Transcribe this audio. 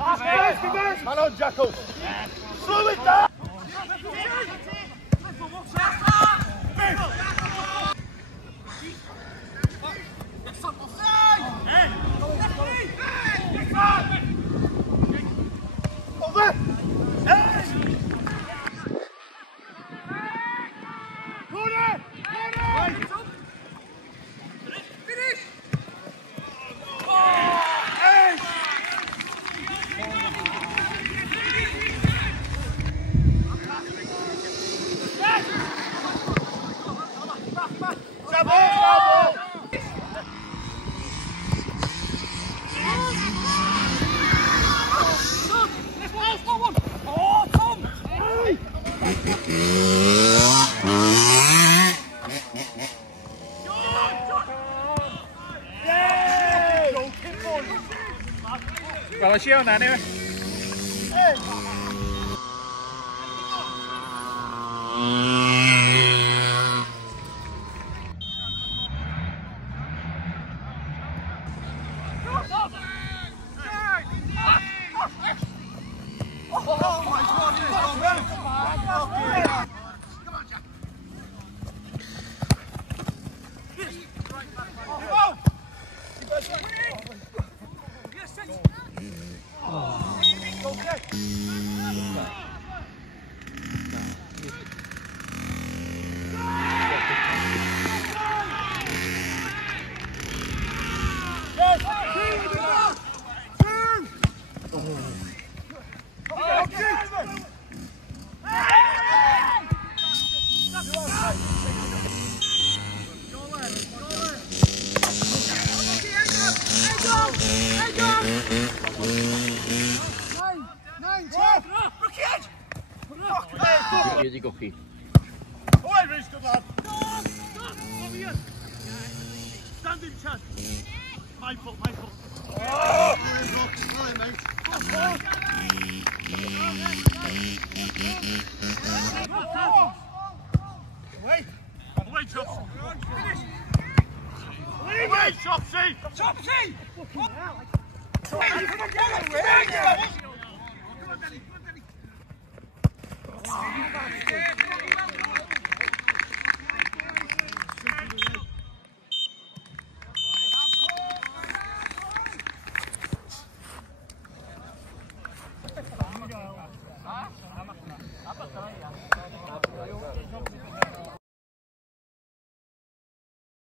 Man on, Jackal. Slow it down. Over. Vào là chiêu nè anh em ơi. Jedzie Gochi. Away, Reece, good lad. Stand in, Chad. My foot. Oh! Sorry, mate. Away, Chopsy. Away, Chopsy. Chopsy! Come on, Danny.